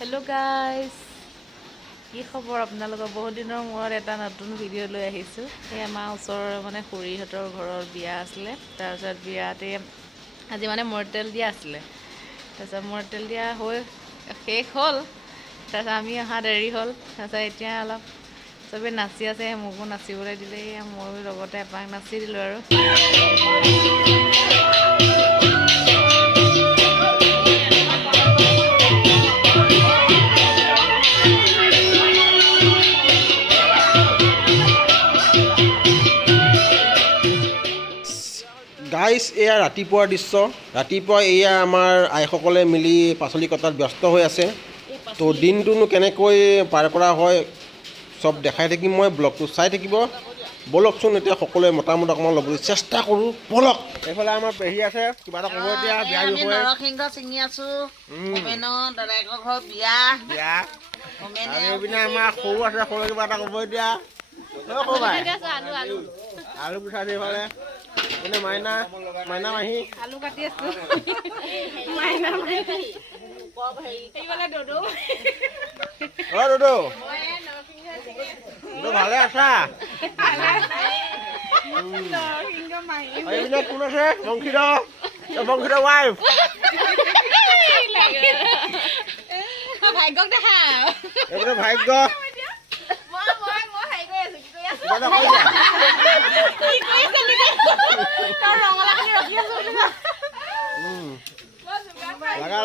Hello' guys, কি খবৰ আপোনালোকৰ? বহুত দিনৰ মূৰত এটা নতুন ভিডিঅ' লৈ আহিছোঁ। এই আমাৰ ওচৰৰ খুৰীহঁতৰ ঘৰৰ বিয়া আছিলে। তাৰপিছত বিয়াতে আজি মৰ্টেল দিয়া আছিলে। তাৰপিছত মৰ্টেল দিয়া শেষ হ'ল। তাৰপিছত আমি অহা দেৰি হ'ল। তাৰপিছত এতিয়া অলপ চবেই নাচি আছে, মোকো নাচিবলৈ দিলে। ময়ো লগতে এপাক নাচি দিলোঁ আৰু। গাইজ, এয়া ৰাতিপুৱাৰ দৃশ্য। ৰাতিপুৱা এয়া আমাৰ আইসকলে মিলি পাচলি কটাত ব্যস্ত হৈ আছে। তো দিনটোনো কেনেকৈ পাৰ কৰা হয় চব দেখাই থাকিম মই। ব্লগটো চাই থাকিব। ব'লকচোন এতিয়া সকলোৱে মতামত অকণমান ল'বলৈ চেষ্টা কৰোঁ। ব'লক। এইফালে আমাৰ পেহী আছে, কিবা এটা ক'ব এতিয়া বিয়াৰ বিষয়ে। নৰসিংহ ছিঙি আছোঁ। দাদাইকৰ ঘৰ বিয়া। আৰু এইপিনে আমাৰ সৰু আছে, সৰু কিবা এটা ক'ব এতিয়া। সৰু ভাই আলু পিঠাইছে এইফালে। এনে মাইনা মাহী আলু কাটি আছোঁ। মাইনা মাহী দদৌ ভালে আছা? এইপিনে কোন আছে? বংশীধৰ ৱাইফ। ভাগ্যক দেখা। এইপিনে ভাগ্য।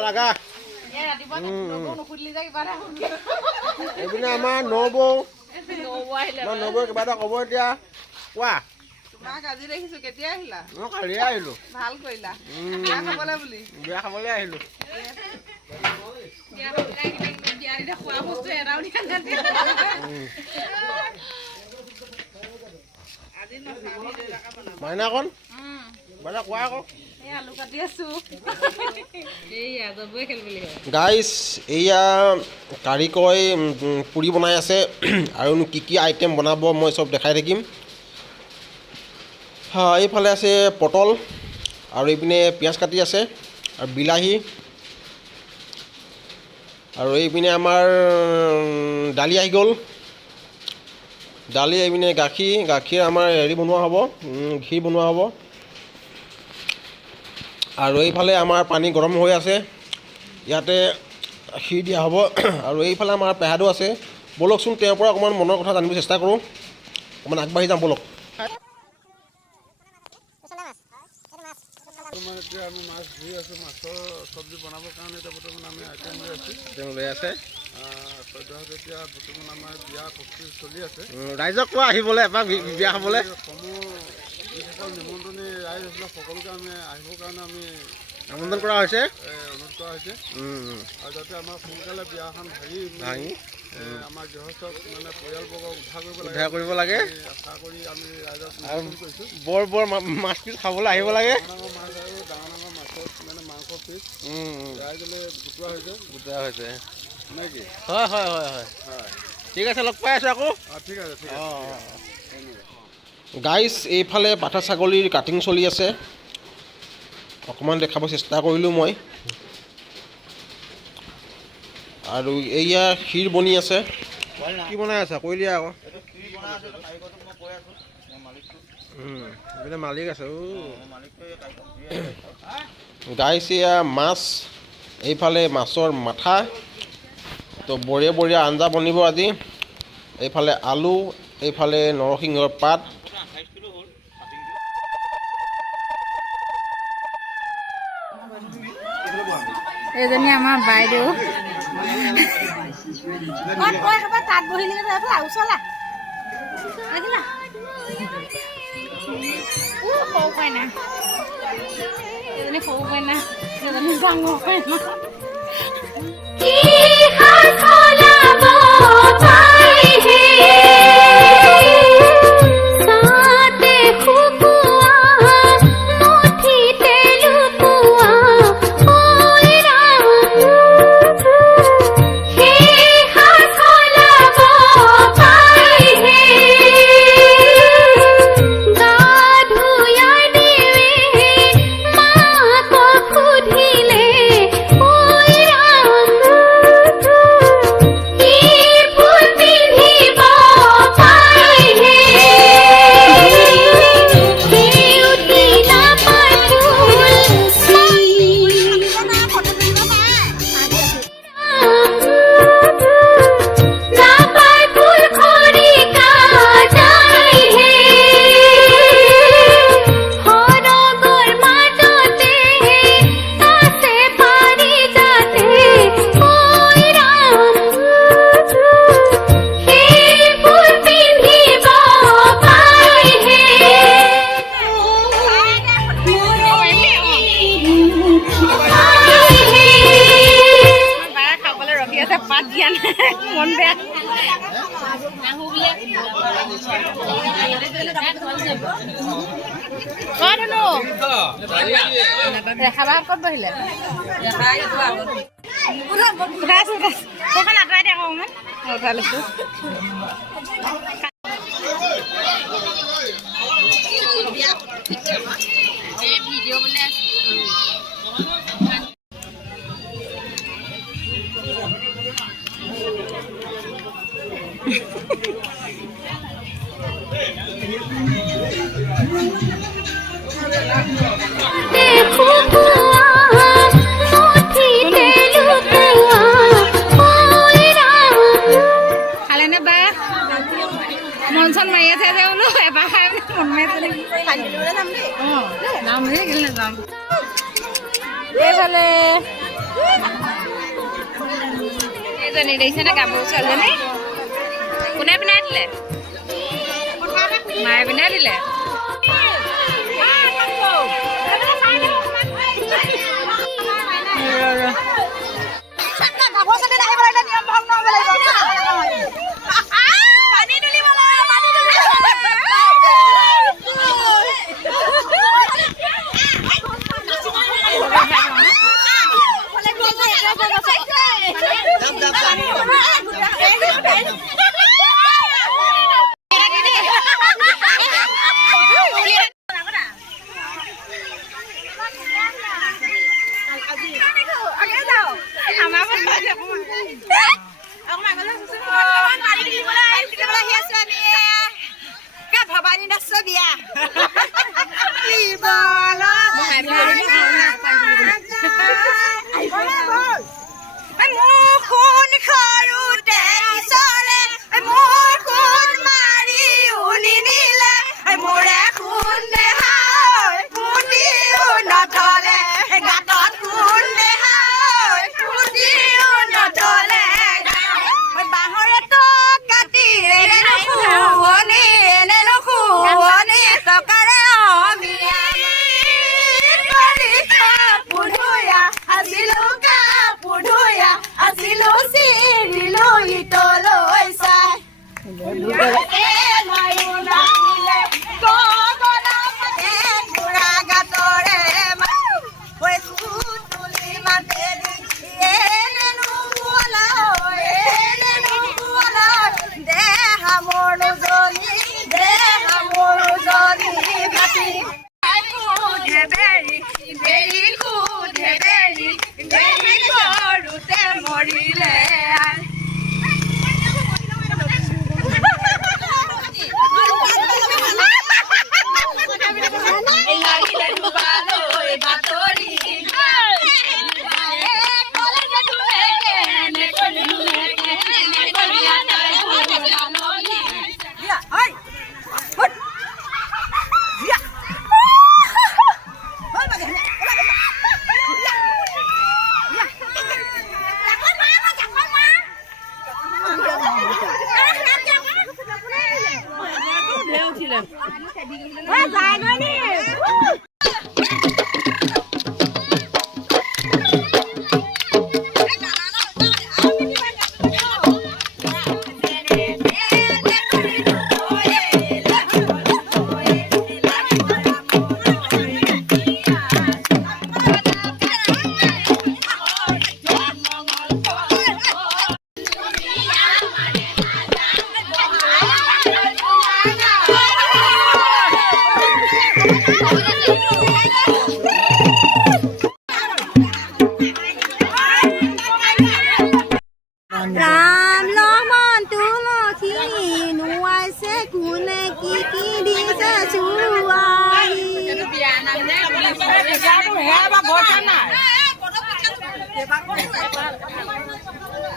লাগা এইপিনে আমাৰ নবৌ কিবা এটা ক'ব এতিয়া। কোৱা। তোমাক আজি দেখিছো, কেতিয়া আহিলা? মই কালিয়ে আহিলোঁ। ভাল কৰিলা। বিয়া খাবলৈ বুলি। বিয়া খাবলৈ আহিলোঁ। মাইনাকণ মানে কোৱা আকৌ। আলু কাটি আছোঁ। গাইজ, এয়া কাৰিকৰে পুৰি বনাই আছে। আৰুনো কি কি আইটেম বনাব মই চব দেখাই থাকিম। এইফালে আছে পটল, আৰু এইপিনে পিঁয়াজ কাটি আছে, আৰু বিলাহী, আৰু এইপিনে আমাৰ দালি আহি গ'ল। দালি, এইপিনে গাখীৰ আমাৰ বনোৱা হ'ব, ঘি বনোৱা হ'ব। আৰু এইফালে আমাৰ পানী গৰম হৈ আছে, ইয়াতে ক্ষীৰ দিয়া হ'ব। আৰু এইফালে আমাৰ পেহাটো আছে। ব'লকচোন তেওঁৰ পৰা অকণমান মনৰ কথা জানিব চেষ্টা কৰোঁ। অকণমান আগবাঢ়ি যাম ব'লক। এতিয়া আমি মাছ ধুই আছোঁ। মাছৰ চব্জি বনাবৰ কাৰণে এতিয়া বৰ্তমান আমি আইটেম লৈ আছোঁ। তেওঁ লৈ আছে সদ্যহতে এতিয়া বৰ্তমান আমাৰ বিয়া প্ৰস্তুতি চলি আছে। ৰাইজক কোৱা আহিবলৈ এপাক বিয়া খাবলৈ। সমূহ যিসকল নিমন্ত্ৰণী ৰাইজ আছিলে সকলোকে আমি আহিবৰ কাৰণে আমি আমন্ত্ৰণ কৰা হৈছে, অনুৰোধ কৰা হৈছে। আৰু যাতে আমাৰ সোনকালে বিয়াখন ভাঙি আমাৰ গৃহস্থ পৰিয়ালবৰ্গক উদ্ধাৰ কৰিব লাগে আশা কৰি আমি ৰাইজক কৈছোঁ। বৰ মাছ পিচ খাবলৈ আহিব লাগে। ডাঙৰ মাছ আৰু ডাঙৰ মাছৰ মাংস পিচ ৰাইজলৈ গোটোৱা হৈছে নে কি? হয়। ঠিক আছে, লগ পাই আছোঁ আকৌ। ঠিক আছে। গাইজ, এইফালে পাঠা ছাগলীৰ কাটিং চলি আছে। অকণমান দেখাব চেষ্টা কৰিলোঁ মই। আৰু এয়া ক্ষীৰ বনি আছে। কি বনাই আছা? কৈ দিয়া আকৌ। এইপিনে মালিক আছে। গাইজ, এয়া মাছ, এইফালে মাছৰ মাথা। তো বঢ়িয়া আঞ্জা বনিব আজি। এইফালে আলু, এইফালে নৰসিংহৰ পাত। এইজনী আমাৰ বাইদেউ। তাত বহিলে ওচৰলা সৰু কইনা, এজনী সৰু কইনা, এজনী ডাঙৰ কইনা। সুধিলে মাতি আছে পাত দিয়া নাই মন বেয়া ৰেখাবা ক'ত বহিলে সেইখন আঁতৰাই দিয়া অকণমান উঠাই লৈছোঁ ভিডিঅ' বনাই খালেনে বা মন চন মাৰি আছে যে বোলো এবাৰ খাই মন মাৰি যাম দেই কেলে নাযাম এইফালে এইজনী দেখিছেনে গাভৰু ছোৱালীজনী কোনে পিন্ধাই দিলে মায়ে পিন্ধাই দিলে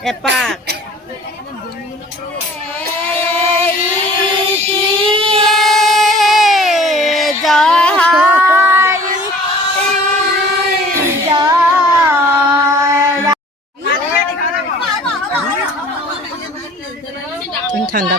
এপাক ঠান্ডা